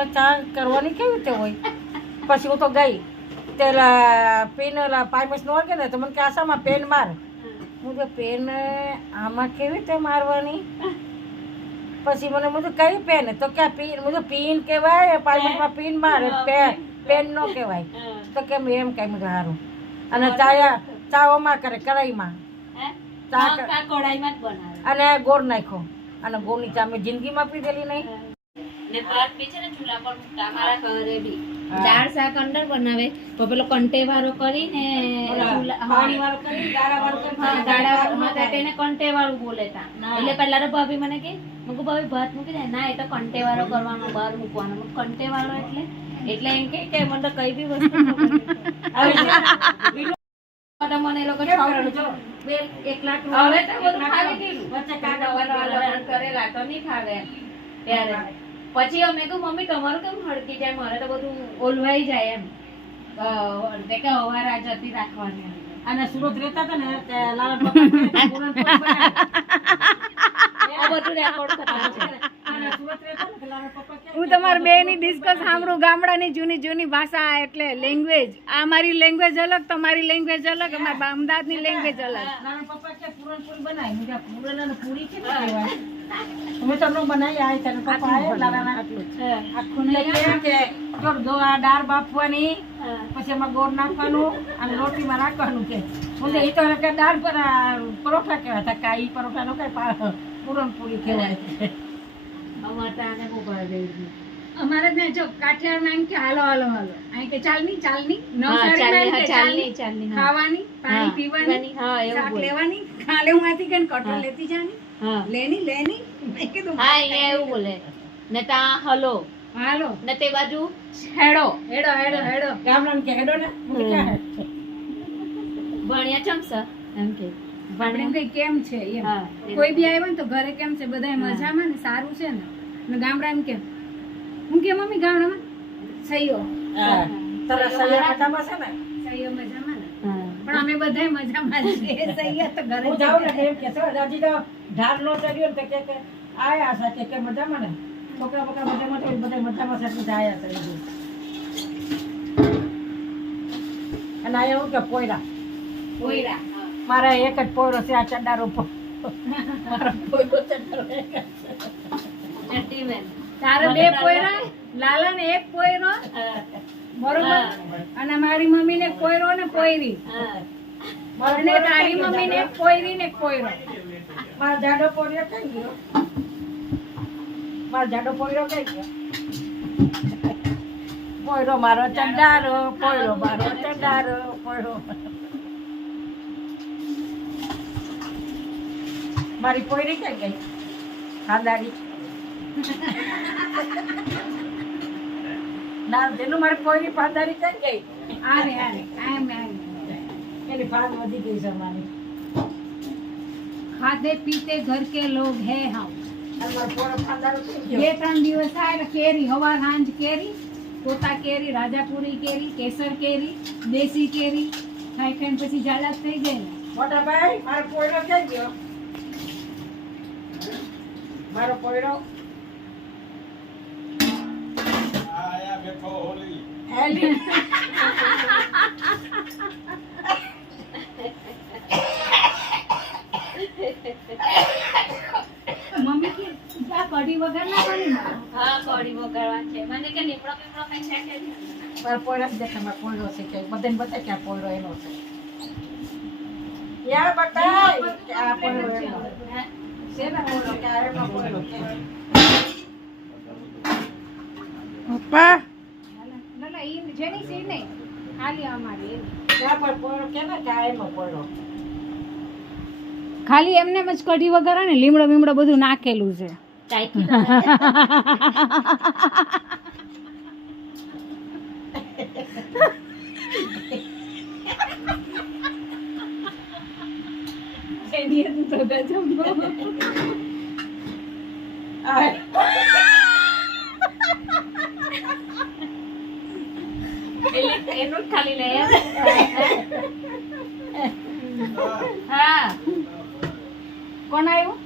પણ ચા કરવાની કેવી રીતે હોય? પછી હું તો ગઈ પેલા પેન પાઇમસ નો કે ને તો મને કે આસામાં પેન માર. હું તો પેન આમાં કેવી રીતે મારવાની? પછી મને બધું કઈ પેન તો કે પીન બધું પીન કહેવાય, પાઇમસમાં પીન મારે, પેન નો કહેવાય. તો કેમ એમ કઈ મને સારું. અને ચાઓમાં કરે કઢાઈમાં ચા કઢાઈમાં જ બનાવે અને ગોળ નાખો અને ગોળની ચા મેં જિંદગીમાં પીધેલી નહીં. ને ભાત બી છે ને ચૂલા પર મૂકતા અમારા ઘરે બી દાળ શાક અંદર બનાવે તો પેલો કંટેવાળો કરીને પાણીવાળો કરી ગાળાવાળો કરી તેને કંટેવાળું બોલે તા. એટલે પહેલા તો ભાભી મને કે મુકુ ભાભી ભાત મૂકી દે. ના એ તો કંટેવાળો કરવાનો, બહાર મૂકવાનો. કંટેવાળો એટલે એમ કે મને તો કઈ બી વસ્તુ મને એ લોકો હવે તો બધું ખાવી દીધું કરેલા તો નહીં ખાવે ત્યારે. પછી અમે કહું મમ્મી તમારું કેમ હળકી જાય, મારે તો બધું ઓલવાઈ જાય એમ. કે અવારા જતી રાખવાની. અને સુરત રહેતા હતા ને લાલા પપ્પા બધું રેકોર્ડ થતું છે. હું તમારી બેની ડિસ્કસ સાંભળું, ગામડાની જૂની ભાષા એટલે લેંગ્વેજ. આ મારી લેંગ્વેજ અલગ, તમારી લેંગ્વેજ અલગ, અમારા અમદાવાદની લેંગ્વેજ અલગ. લાલા પપ્પા કે પૂરણપૂરી બનાવી, મુજે પૂરણ અને પૂરી કેમ કહેવાય? અમે તો નો બનાવી આય તને પપ્પા આય લાલાના આખું ને કે જો દો આ દાળ બાફવાની, પછી એમાં ગોળ નાખવાનું અને રોટીમાં રાખવાનું કે મુજે ઈ તો કે દાળ પર પરોઠા કહેવાય હતા. કાઈ પરોઠા નો કઈ પૂરણપૂરી કહેવાય. અમારે ત્યાં જો કાઠિયાવાડ એમ કે હાલો હાલો હાલો, અહીં કે ચાલની ખાવાની, પાણી પીવાની, શાક લેવાની, ખાલેમાંથી કે કટોર લેતી જાની, લેની મેં કીધું હા અહીંયા એવું બોલે ને તા હલો હાલો ને તે બાજુ હેડો હેડો ગામડાને કે હેડો ને મને ક્યાં હે? ભણ્યા ચમસા એમ કે આપણે એમ કઈ કેમ છે એમ. કોઈ બી આવ્યો ને તો ઘરે કેમ છે, બધા મજામાં ને સારું છે ને ગામડા એમ કેમ હું કે મમ્મી ગામડામાં સહીઓ તરસ સૈયા મજામાં છે ને? સહીઓ મજામાં ને પણ અમે બધા મજામાં છીએ. સહીયા તો ઘરે હું જાઉં ને એમ કે છો રાજી તો ઢાર નો ચડ્યો ને કે આયા સાથે કે મજામાં ને છોકરા બકરા મજામાં તો બધા મજામાં સાથે આયા છે. અને આ એવું કે પોયરા મારા એક જ પોયરો છે, આ ચંડારો મારો પોયરો ચંડારો એક જ છે. તારે બે પોયરા, લાલા ને એક પોયરો બરોબર, અને મારી મમ્મી ને પોયરો ને પોયરી, અને તારી મમ્મી ને એક પોયરી ને એક પોયરો. મારો જાડો પોયરો કઈ ગયો? મારો જાડો પોયરો કઈ ગયો? પોયરો મારો ચંડારો, પોયરો મારો ચંડારો, પોયરો મારી પોયરી કઈ ગઈ? ખાદાડી ના જેનું મારી પોયરી ફાદારી કઈ ગઈ? આરે એની ફાદ વધી ગઈ છે મારી. ખાધે પીતે ઘર કે લોગ હે હમ. અને મારો પોયરો ફાદારો કઈ ગયો? 2-3 દિવસ થાય એટલે કેરી, હવા સાંજ કેરી, તોતા કેરી, રાજાપુરી કેરી, કેસર કેરી, દેશી કેરી ખાઈ પછી ઝાલક થઈ જાય ને. મોટા ભાઈ મારો પોયરો કઈ ગયો? મારો પોયરો હેલી મમ્મી કે આ કઢી વગર ના બની ને. હા કઢી વગાડવા છે. મને કે લીમડો કઈ છે કે મારો પોયરો જ દેખે મારો પોયરો છે કે બધાને બતાય કે આ પોયરો એનો છે. યા બતાય કે આ પોયરો એનો છે ને પોયરો કે આ એનો પોયરો છે. પપ્પા ના ઈ જેની સી નહીં, ખાલી અમારી ત્યાં પર પોયરો કે ને કે આ એનો પોયરો. ખાલી એમને જ કઢી વગર ને લીમડો બીમડો બધું નાખેલું છે. ચાઈથી એનું ખાલી લે હા કોણ આવ્યું?